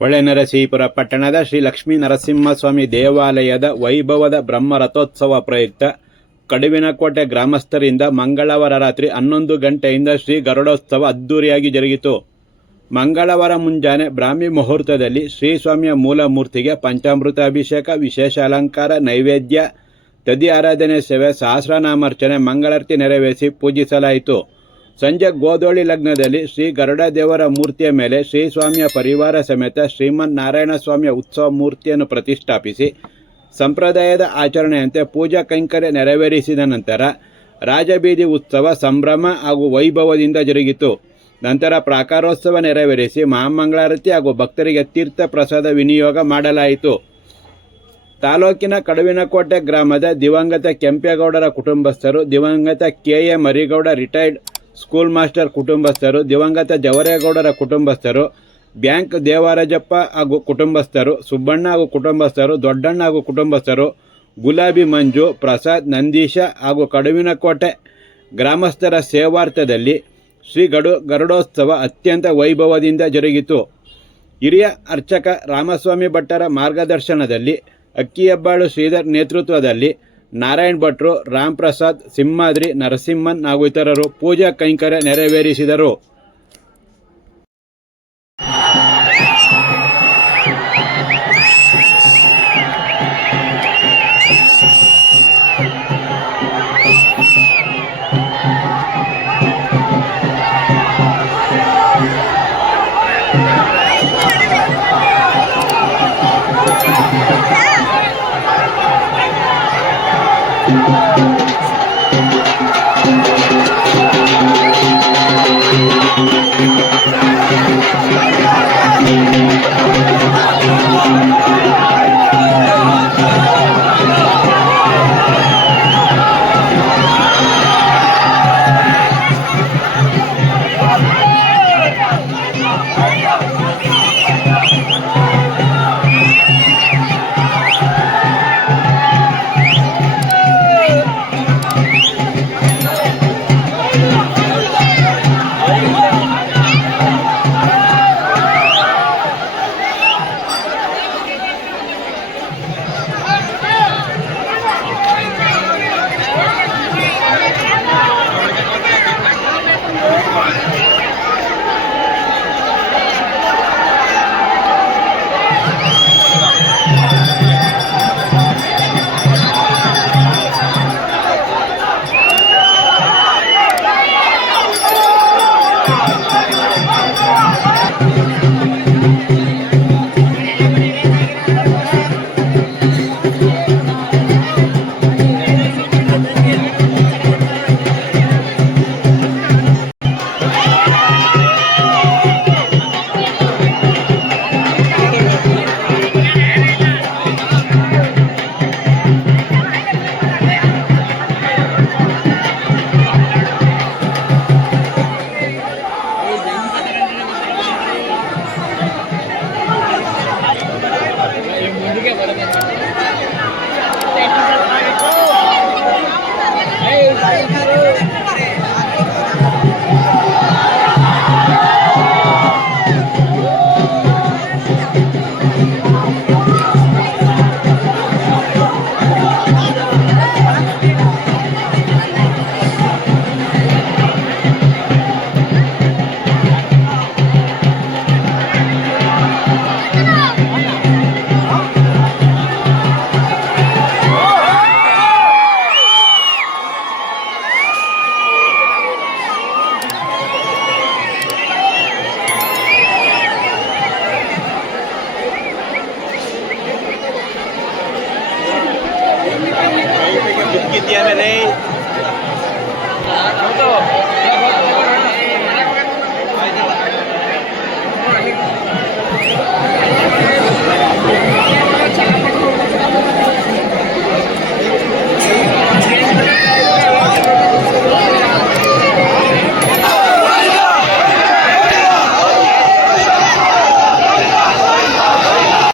ಹೊಳೆನರಸೀಪುರ ಪಟ್ಟಣದ ಶ್ರೀ ಲಕ್ಷ್ಮೀ ನರಸಿಂಹಸ್ವಾಮಿ ದೇವಾಲಯದ ವೈಭವದ ಬ್ರಹ್ಮರಥೋತ್ಸವ ಪ್ರಯುಕ್ತ ಕಡುವಿನಕೋಟೆ ಗ್ರಾಮಸ್ಥರಿಂದ ಮಂಗಳವಾರ ರಾತ್ರಿ 11 ಗಂಟೆಯಿಂದ ಶ್ರೀ ಗರುಡೋತ್ಸವ ಅದ್ದೂರಿಯಾಗಿ ಜರುಗಿತು. ಮಂಗಳವಾರ ಮುಂಜಾನೆ ಬ್ರಾಹ್ಮಿ ಮುಹೂರ್ತದಲ್ಲಿ ಶ್ರೀಸ್ವಾಮಿಯ ಮೂಲ ಮೂರ್ತಿಗೆ ಪಂಚಾಮೃತ ಅಭಿಷೇಕ, ವಿಶೇಷ ಅಲಂಕಾರ, ನೈವೇದ್ಯ, ತದಿ ಆರಾಧನೆ ಸೇವೆ, ಸಹಸ್ರನಾಮಾರ್ಚನೆ, ಮಂಗಳಾರತಿ ನೆರವೇರಿಸಿ ಪೂಜಿಸಲಾಯಿತು. ಸಂಜೆ ಗೋಧೋಳಿ ಲಗ್ನದಲ್ಲಿ ಶ್ರೀ ಗರುಡ ದೇವರ ಮೂರ್ತಿಯ ಮೇಲೆ ಶ್ರೀಸ್ವಾಮಿಯ ಪರಿವಾರ ಸಮೇತ ಶ್ರೀಮನ್ ನಾರಾಯಣ ಸ್ವಾಮಿಯ ಉತ್ಸವ ಮೂರ್ತಿಯನ್ನು ಪ್ರತಿಷ್ಠಾಪಿಸಿ ಸಂಪ್ರದಾಯದ ಆಚರಣೆಯಂತೆ ಪೂಜಾ ಕೈಂಕರ್ಯ ನೆರವೇರಿಸಿದ ನಂತರ ರಾಜಬೀದಿ ಉತ್ಸವ ಸಂಭ್ರಮ ಹಾಗೂ ವೈಭವದಿಂದ ಜರುಗಿತು. ನಂತರ ಪ್ರಾಕಾರೋತ್ಸವ ನೆರವೇರಿಸಿ ಮಹಾಮಂಗಳಾರತಿ ಹಾಗೂ ಭಕ್ತರಿಗೆ ತೀರ್ಥ ಪ್ರಸಾದ ವಿನಿಯೋಗ ಮಾಡಲಾಯಿತು. ತಾಲೂಕಿನ ಕಡುವಿನಕೋಟೆ ಗ್ರಾಮದ ದಿವಂಗತ ಕೆಂಪೇಗೌಡರ ಕುಟುಂಬಸ್ಥರು, ದಿವಂಗತ KA. Marigowda retired school master ಕುಟುಂಬಸ್ಥರು, ದಿವಂಗತ ಜವರೇಗೌಡರ ಕುಟುಂಬಸ್ಥರು, ಬ್ಯಾಂಕ್ ದೇವರಾಜಪ್ಪ ಹಾಗೂ ಕುಟುಂಬಸ್ಥರು, ಸುಬ್ಬಣ್ಣ ಹಾಗೂ ಕುಟುಂಬಸ್ಥರು, ದೊಡ್ಡಣ್ಣ ಹಾಗೂ ಕುಟುಂಬಸ್ಥರು, ಗುಲಾಬಿ ಮಂಜು, ಪ್ರಸಾದ್, ನಂದೀಶ ಹಾಗೂ ಕಡುವಿನಕೋಟೆ ಗ್ರಾಮಸ್ಥರ ಸೇವಾರ್ಥದಲ್ಲಿ ಶ್ರೀ ಗರುಡೋತ್ಸವ ಅತ್ಯಂತ ವೈಭವದಿಂದ ಜರುಗಿತು. ಹಿರಿಯ ಅರ್ಚಕ ರಾಮಸ್ವಾಮಿ ಭಟ್ಟರ ಮಾರ್ಗದರ್ಶನದಲ್ಲಿ ಅಕ್ಕಿಹೆಬ್ಬಾಳು ಶ್ರೀಧರ್ ನೇತೃತ್ವದಲ್ಲಿ ನಾರಾಯಣ್ ಭಟ್ರು, ರಾಮ್ ಪ್ರಸಾದ್, ಸಿಂಹಾದ್ರಿ, ನರಸಿಂಹನ್ ಹಾಗೂ ಇತರರು ಪೂಜಾ ಕೈಂಕರ್ಯ ನೆರವೇರಿಸಿದರು. Kita na rin.